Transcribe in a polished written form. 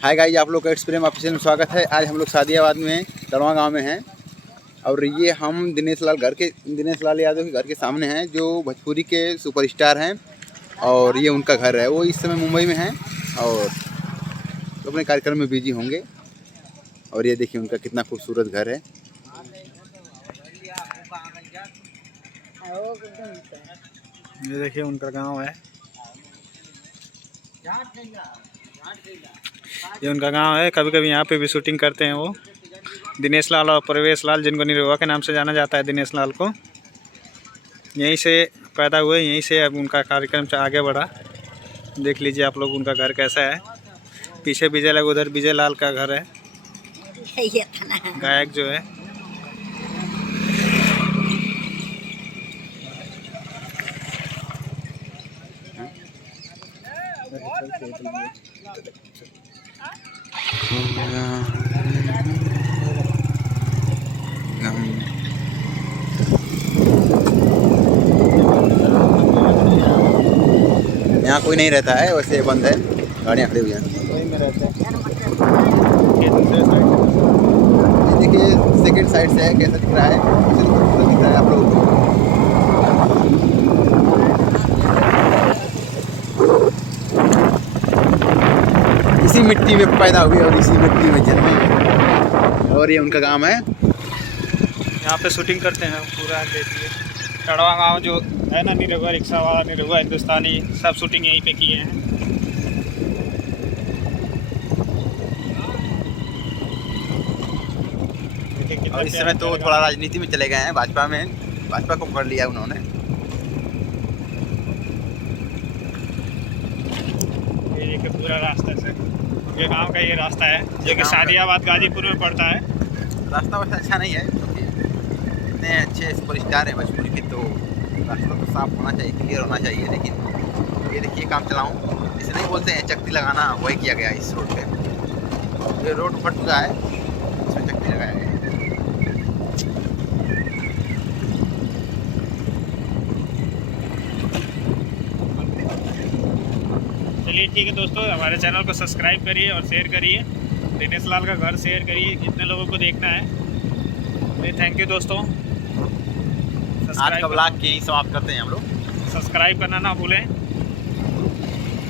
Hi guys, आप लोग का एक्सप्रेम ऑफिशियल में स्वागत है। आज हम लोग सादियाबाद में तड़वा गांव में हैं और ये हम दिनेश लाल यादव के घर के सामने हैं, जो भोजपुरी के सुपरस्टार हैं और ये उनका घर है। वो इस समय मुंबई में हैं और तो अपने कार्यक्रम में बिजी होंगे। और ये देखिए उनका कितना खूबसूरत घर है। ये देखिए उनका गांव है, ये उनका गांव है। कभी कभी यहाँ पे भी शूटिंग करते हैं वो दिनेश लाल और प्रवेश लाल, जिनको निरहुआ के नाम से जाना जाता है। दिनेश लाल को यहीं से पैदा हुए, यहीं से अब उनका कार्यक्रम आगे बढ़ा। देख लीजिए आप लोग उनका घर कैसा है। पीछे विजय लाल, उधर विजय लाल का घर है, गायक जो है। यहाँ कोई नहीं रहता है, वैसे बंद है, गाड़ियाँ खड़ी हुई हैं। देखिए सेकंड साइड से है, कैसा दिख रहा है, दिख रहा है आप लोगों को। इसी मिट्टी में पैदा हुए और इसी मिट्टी में जन्मे और ये उनका गांव है। यहाँ पे शूटिंग करते हैं पूरा। देखिए तड़वा गांव जो है ना, निरहुआ रिक्शा वाला, निरहुआ हिंदुस्तानी, सब शूटिंग यहीं पे किए हैं। और इस समय तो थोड़ा राजनीति में चले गए हैं, भाजपा को पकड़ लिया उन्होंने। ये देखिए पूरा रास्ता से ये गांव का ये रास्ता है, जो कि सादियाबाद गाजीपुर में पड़ता है। रास्ता वैसे अच्छा नहीं है, क्योंकि इतने अच्छे सुपरस्टार हैं भोजपुरी के, तो रास्ता तो साफ होना चाहिए, क्लियर होना चाहिए। लेकिन ये देखिए काम चलाऊँ, इसे नहीं बोलते हैं चकती लगाना, वही किया गया इस रोड पे। ये रोड फट चुका है, इसमें चकती लगाया गया है। चलिए ठीक है दोस्तों, हमारे चैनल को सब्सक्राइब करिए और शेयर करिए। दिनेश लाल का घर शेयर करिए, जितने लोगों को देखना है। थैंक यू दोस्तों। आज का ब्लॉग यहीं समाप्त करते हैं हम लोग। सब्सक्राइब करना ना भूलें।